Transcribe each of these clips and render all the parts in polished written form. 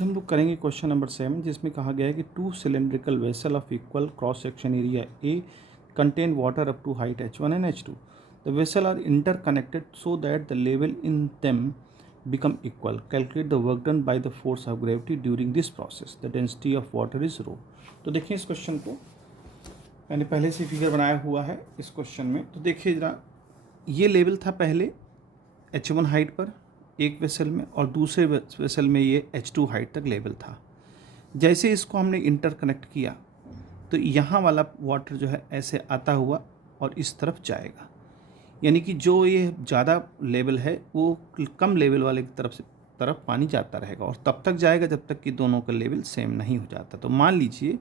आज हम लोग करेंगे क्वेश्चन नंबर 7 जिसमें कहा गया है कि two cylindrical vessel of equal cross section area A contain water up to height h1 and h2. The vessel are interconnected so that the level in them become equal. Calculate the work done by the force of gravity during this process. The density of water is rho. तो देखिए इस question को मैंने पहले से figure बनाया हुआ है इस क्वेश्चन में। तो देखिए जरा, ये लेवल था पहले h1 हाइट पर एक वेसल में और दूसरे वेसल में ये h2 हाइट तक लेवल था। जैसे इसको हमने इंटरकनेक्ट किया तो यहाँ वाला वाटर जो है ऐसे आता हुआ और इस तरफ जाएगा, यानी कि जो ये ज़्यादा लेवल है वो कम लेवल वाले की तरफ पानी जाता रहेगा और तब तक जाएगा जब तक कि दोनों का लेवल सेम नहीं हो जाता। तो मान लीजिए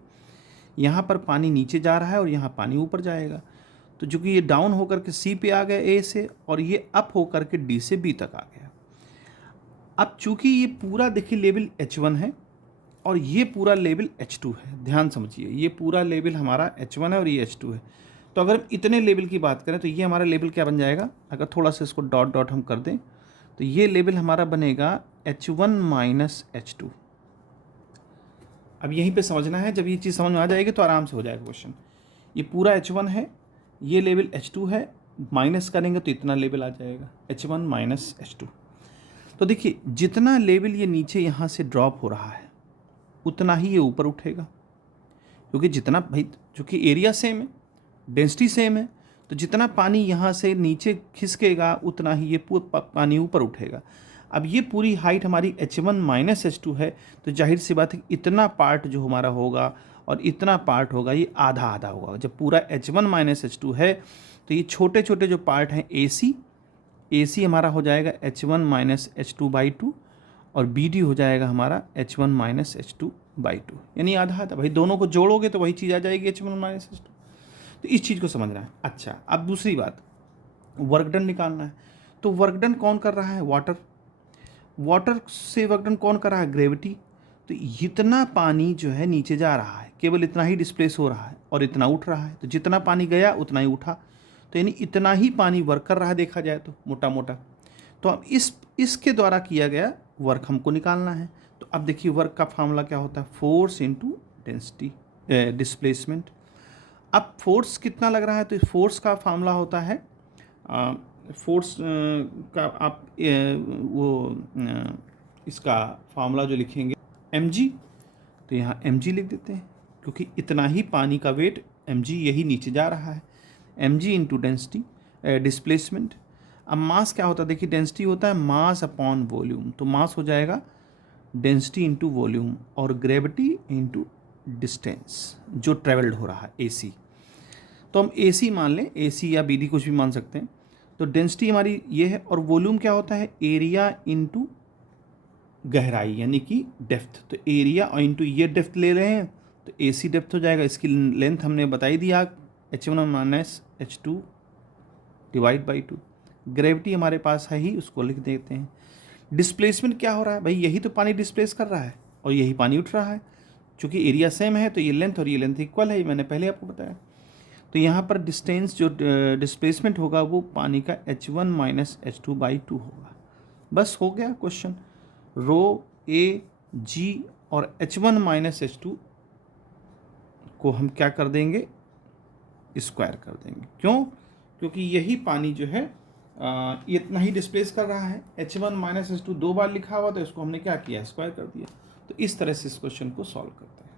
यहाँ पर पानी नीचे जा रहा है और यहाँ पानी ऊपर जाएगा, तो चूँकि ये डाउन होकर के सी पे आ गया ए से और ये अप होकर के डी से बी तक आ गया। अब चूंकि ये पूरा देखिए लेवल h1 है और ये पूरा लेवल h2 है, ध्यान समझिए, ये पूरा लेवल हमारा h1 है और ये h2 है। तो अगर हम इतने लेवल की बात करें तो ये हमारा लेवल क्या बन जाएगा, अगर थोड़ा सा इसको डॉट डॉट हम कर दें तो ये लेवल हमारा बनेगा h1 माइनस h2। अब यहीं पे समझना है, जब ये चीज़ समझ में आ जाएगी तो आराम से हो जाएगा क्वेश्चन। ये पूरा h1 है, ये लेवल h2 है, माइनस करेंगे तो इतना लेवल आ जाएगा h1 माइनस h2। तो देखिए जितना लेवल ये नीचे यहाँ से ड्रॉप हो रहा है उतना ही ये ऊपर उठेगा, क्योंकि जितना भाई चूँकि एरिया सेम है, डेंसिटी सेम है, तो जितना पानी यहाँ से नीचे खिसकेगा उतना ही ये पानी ऊपर उठेगा। अब ये पूरी हाइट हमारी h1 माइनस h2 है, तो जाहिर सी बात है इतना पार्ट जो हमारा होगा और इतना पार्ट होगा ये आधा आधा होगा। जब पूरा h1 माइनस h2 है तो ये छोटे छोटे जो पार्ट हैं AC हमारा हो जाएगा h1 माइनस h2 बाई 2 और BD हो जाएगा हमारा h1 माइनस h2 बाई 2, यानी आधा आधा। भाई दोनों को जोड़ोगे तो वही चीज़ आ जाएगी h1 माइनस h2। तो इस चीज़ को समझना है। अच्छा, अब दूसरी बात, वर्क डन निकालना है। तो वर्क डन कौन कर रहा है, वाटर से वर्क डन कौन कर रहा है, ग्रेविटी। तो इतना पानी जो है नीचे जा रहा है, केवल इतना ही डिस्प्लेस हो रहा है और इतना उठ रहा है, तो जितना पानी गया उतना ही उठा, तो यानी इतना ही पानी वर्क कर रहा है देखा जाए तो मोटा मोटा। तो अब इसके द्वारा किया गया वर्क हमको निकालना है। तो अब देखिए वर्क का फार्मूला क्या होता है, फोर्स इनटू डेंसिटी डिस्प्लेसमेंट। अब फोर्स कितना लग रहा है, तो फोर्स का फार्मूला होता है फोर्स का आप इसका फार्मूला जो लिखेंगे mg, तो यहाँ mg लिख देते हैं क्योंकि इतना ही पानी का वेट mg यही नीचे जा रहा है, mg इंटू डेंसिटी डिस्प्लेसमेंट। अब मास क्या होता है, देखिए डेंसिटी होता है मास अपॉन वॉल्यूम, तो मास हो जाएगा डेंसिटी इंटू वॉल्यूम और ग्रेविटी इंटू डिस्टेंस जो ट्रेवल्ड हो रहा है AC। तो हम AC मान लें, AC या BD कुछ भी मान सकते हैं। तो डेंसिटी हमारी ये है और वॉल्यूम क्या होता है, एरिया इंटू गहराई यानी कि डेप्थ। तो एरिया और इंटू ये डेप्थ ले रहे हैं तो AC डेप्थ हो जाएगा, इसकी लेंथ हमने बताई दिया h1 minus h2 divide by 2। Gravity हमारे पास है ही, उसको लिख देते हैं। डिस्प्लेसमेंट क्या हो रहा है, भाई यही तो पानी डिस्प्लेस कर रहा है और यही पानी उठ रहा है। चूँकि एरिया सेम है तो ये लेंथ और ये लेंथ इक्वल है, ये मैंने पहले आपको बताया। तो यहाँ पर डिस्टेंस जो डिस्प्लेसमेंट होगा वो पानी का h1 माइनस h2 बाई 2 होगा। बस हो गया क्वेश्चन। रो AG और h1 माइनस h2 को हम क्या कर देंगे, स्क्वायर कर देंगे। क्यों, क्योंकि यही पानी जो है इतना ही डिस्प्लेस कर रहा है। h1 माइनस h2 दो बार लिखा हुआ तो इसको हमने क्या किया, स्क्वायर कर दिया। तो इस तरह से इस क्वेश्चन को सॉल्व करते हैं।